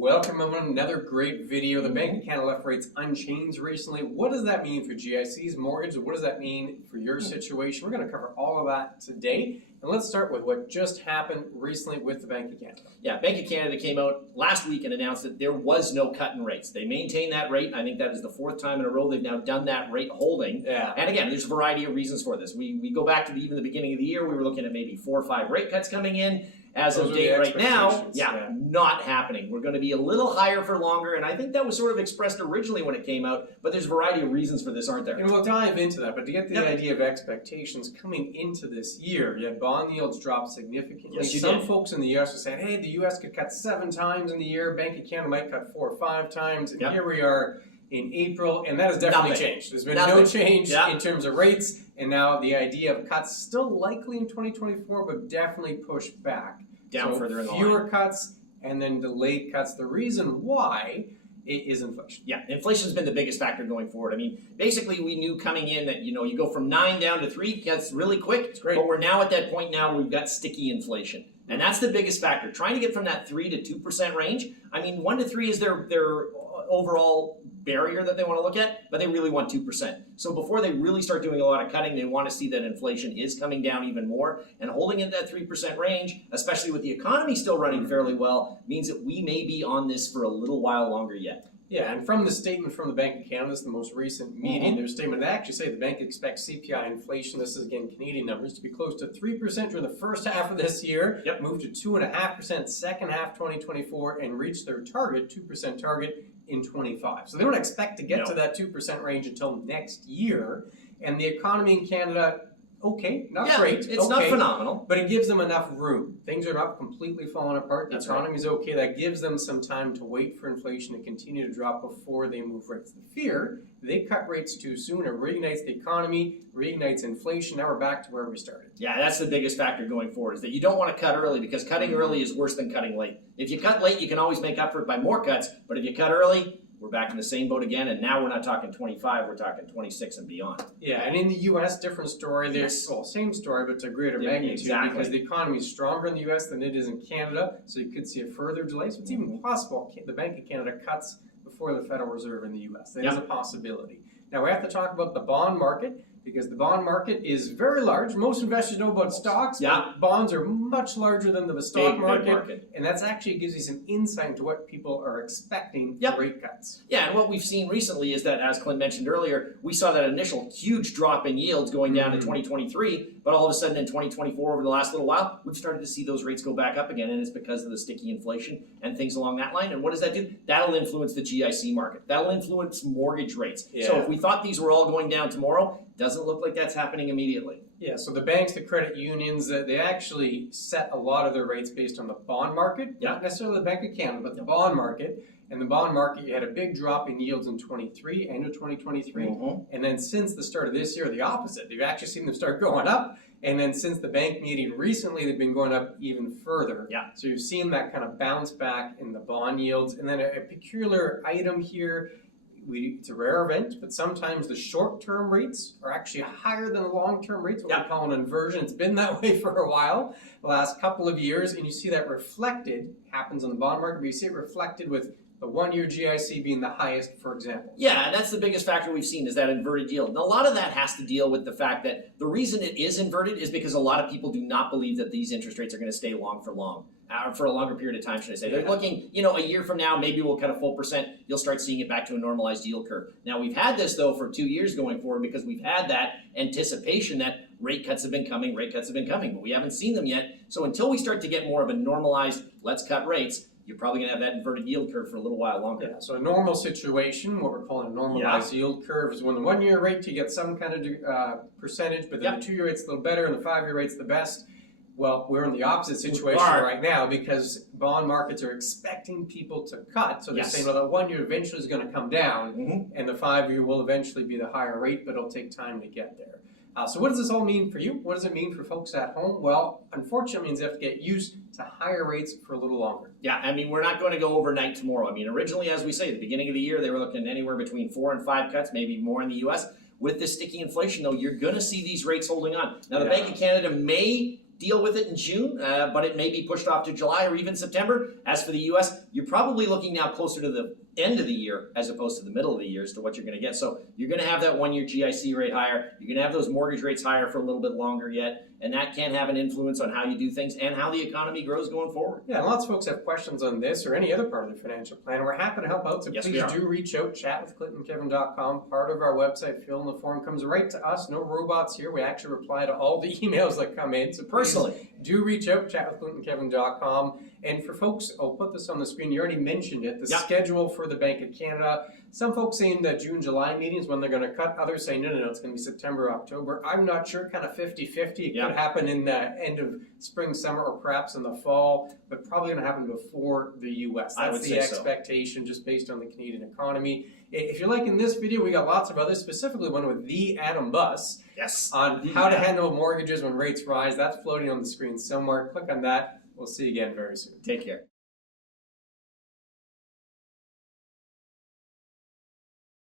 Welcome on another great video. The Bank of Canada left rates unchanged recently. What does that mean for GIC's mortgage? What does that mean for your situation? We're going to cover all of that today. And let's start with what just happened recently with the Bank of Canada. Yeah, Bank of Canada came out last week and announced that there was no cut in rates. They maintained that rate. I think that is the fourth time in a row they've now done that rate holding. Yeah. And again, there's a variety of reasons for this. We go back to even the beginning of the year, we were looking at maybe 4 or 5 rate cuts coming in. As of date right now, not happening. We're going to be a little higher for longer, and I think that was sort of expressed originally when it came out, but there's a variety of reasons for this, aren't there? And we'll dive into that, but to get the idea of expectations coming into this year, you had bond yields drop significantly. Yes, Some folks in the U.S. are saying, hey, the U.S. could cut 7 times in the year, Bank of Canada might cut 4 or 5 times, and here we are in April, and that has definitely changed. There's been no change in terms of rates, and now the idea of cuts still likely in 2024, but definitely pushed back. Down further in the line. Fewer cuts and then delayed cuts. The reason why is inflation. Yeah, inflation's been the biggest factor going forward. I mean, basically we knew coming in that, you go from 9 down to 3, that's really quick. It's great. But we're now at that point now where we've got sticky inflation. And that's the biggest factor. Trying to get from that 3 to 2% range. I mean, 1 to 3 is their overall barrier that they want to look at, but they really want 2%. So before they really start doing a lot of cutting, they want to see that inflation is coming down even more, and holding in that 3% range, especially with the economy still running fairly well, means that we may be on this for a little while longer yet. Yeah, and from the statement from the Bank of Canada, this is the most recent meeting, their statement, they actually say the bank expects CPI inflation, this is again Canadian numbers, to be close to 3% during the first half of this year, move to 2.5% second half 2024, and reach their target, 2% target, in 25. So they don't expect to get to that 2% range until next year. And the economy in Canada, not great. It's not phenomenal. But it gives them enough room. Things are not completely falling apart. The economy's okay. That gives them some time to wait for inflation to continue to drop before they move rates. The fear, they cut rates too soon. It reignites the economy, reignites inflation. Now we're back to where we started. Yeah, that's the biggest factor going forward, is that you don't want to cut early, because cutting early is worse than cutting late. If you cut late, you can always make up for it by more cuts, but if you cut early, we're back in the same boat again, and now we're not talking 25, we're talking 26 and beyond. Yeah, and in the U.S., different story. There's same story, but to greater magnitude, because the economy is stronger in the U.S. than it is in Canada, so you could see a further delay. So it's even possible the Bank of Canada cuts before the Federal Reserve in the U.S. That is a possibility. Now, we have to talk about the bond market, because the bond market is very large. Most investors know about stocks, but bonds are much larger than the stock market, and that's actually gives you some insight into what people are expecting for rate cuts. Yeah, and what we've seen recently is that, as Clint mentioned earlier, we saw that initial huge drop in yields going down to 2023, but all of a sudden in 2024, over the last little while, we've started to see those rates go back up again, and it's because of the sticky inflation and things along that line. And what does that do? That'll influence the GIC market. That'll influence mortgage rates. So if we thought these were all going down tomorrow, doesn't look like that's happening immediately. Yeah, so the banks, the credit unions, they actually set a lot of their rates based on the bond market, not necessarily the Bank of Canada, but the bond market. And the bond market, you had a big drop in yields in 23, end of 2023. And then since the start of this year, the opposite. You've actually seen them start going up. And then since the bank meeting recently, they've been going up even further. So you've seen that kind of bounce back in the bond yields. And then a peculiar item here, it's a rare event, but sometimes the short-term rates are actually higher than the long-term rates, what we call an inversion. It's been that way for a while, the last couple of years, and you see that reflected, happens on the bond market, but you see it reflected with the 1-year GIC being the highest, for example. Yeah, and that's the biggest factor we've seen, is that inverted yield. And a lot of that has to deal with the fact that the reason it is inverted is because a lot of people do not believe that these interest rates are going to stay for a longer period of time, should I say. They're looking, a year from now, maybe we'll cut a full percent, you'll start seeing it back to a normalized yield curve. Now, we've had this, though, for 2 years going forward, because we've had that anticipation that rate cuts have been coming, but we haven't seen them yet. So until we start to get more of a normalized, let's cut rates, you're probably going to have that inverted yield curve for a little while longer. Yeah, so a normal situation, what we're calling a normalized yield curve, is when the 1-year rate, you get some kind of percentage, but then the 2-year rate's a little better, and the 5-year rate's the best. Well, we're in the opposite situation right now, because bond markets are expecting people to cut. So they're saying, well, the 1-year eventually is going to come down, and the 5-year will eventually be the higher rate, but it'll take time to get there. So what does this all mean for you? What does it mean for folks at home? Well, unfortunately, it means they have to get used to higher rates for a little longer. Yeah, I mean, we're not going to go overnight tomorrow. I mean, originally, as we say, at the beginning of the year, they were looking anywhere between 4 and 5 cuts, maybe more in the U.S. With this sticky inflation, though, you're going to see these rates holding on. Now, the Bank of Canada may deal with it in June, but it may be pushed off to July or even September. As for the US, you're probably looking now closer to the end of the year as opposed to the middle of the year as to what you're going to get. So you're going to have that 1-year GIC rate higher. You're going to have those mortgage rates higher for a little bit longer yet, and that can have an influence on how you do things and how the economy grows going forward. Yeah, and lots of folks have questions on this or any other part of the financial plan. We're happy to help out, so Yes, please we are. do reach out, chatwithclintonkevin.com, part of our website. Fill in the form, comes right to us. No robots here. We actually reply to all the emails that come in. So please Personally, do reach out, chatwithclintonkevin.com. And for folks, I'll put this on the screen. You already mentioned it, the Yeah. schedule for the Bank of Canada. Some folks saying that June, July meetings when they're going to cut. Others saying, no, it's going to be September, October. I'm not sure, kind of 50-50. It Yeah. could happen in the end of spring, summer, or perhaps in the fall, but probably going to happen before the U.S. I That's would the say so. expectation just based on the Canadian economy. If you're liking this video, we got lots of others, specifically one with the Adam Buss yes. on how to handle mortgages when rates rise. That's floating on the screen somewhere. Click on that. We'll see you again very soon. Take care.